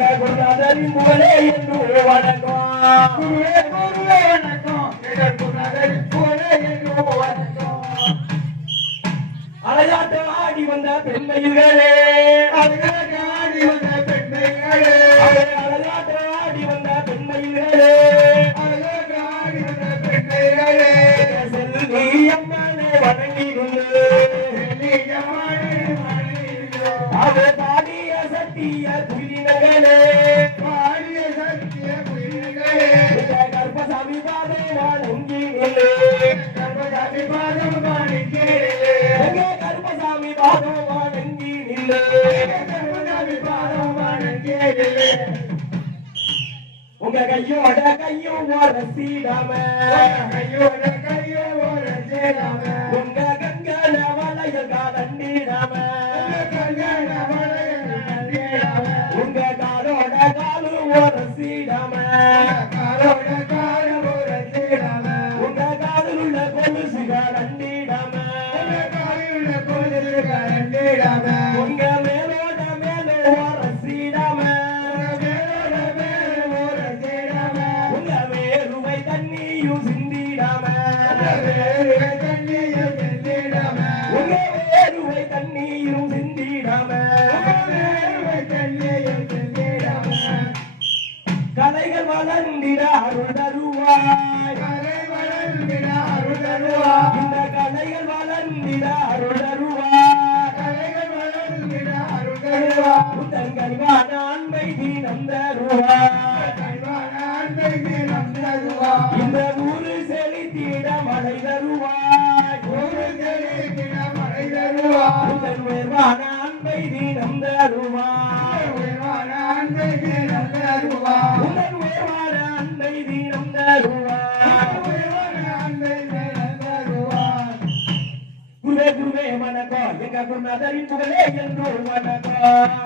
எங்க குருநாதரின் புகழே என்று வணக்கம் குருவே குருவே வணக்கம் எங்க குருநாதரின் புகழே என்று வணக்கம் அழகாட்ட ஆடி வந்த பெண்மைகளே அழகாட்ட ஆடி வந்த பெண்மைகளே அழகாட்ட ஆடி வந்த பெண்மைகளே அழகாட்ட ஆடி வந்த பெண்மைகளே செல்வி அம்மனை வணங்கிடுங்க அவ பாடிய சத்திய குயில்களே பாடிய சத்திய குயில்களே கர்ப்பசாமி பாதம் வணங்கிடுங்க கர்ப்பசாமி பாதம் வணங்கிடுங்க கர்ப்பசாமி பாதம் வணங்கிடுங்க கர்ப்பசாமி பாதம் வணங்கிடுங்க உங்க கையோட கையும் ரசிடாம கையோட கையும் ரசிடாம உங்க கங்கன வளையல் காதண்டிடாம உங்க காலோட காலும் ரசிடாம காலோட காலும் ரசிடாம உங்க காலில் உள்ள கொலுசு காதண்டிடாம காலில் உள்ள கொலுசு காதண்டிடாம உங்க மேலோட மேலோ ரசிடாம சிந்திடாம கலைகள் வளர்ந்திட அருள் தருவாய் இந்த கலைகள் வளர்ந்திட அருள் தருவாய் உந்தன் கல்வான அன்பை தீனம் தருவாய் இந்த ஊரு செழித்திட மழை தருவாய் உந்தன் உயர்வான அன்பை தீனம் தருவாய் உந்தன் உயர்வான அன்பை தீனம் தருவாய் குருவே குருவே வணக்கம் எங்க குருநாதரின் புகழே என்று வணக்கம்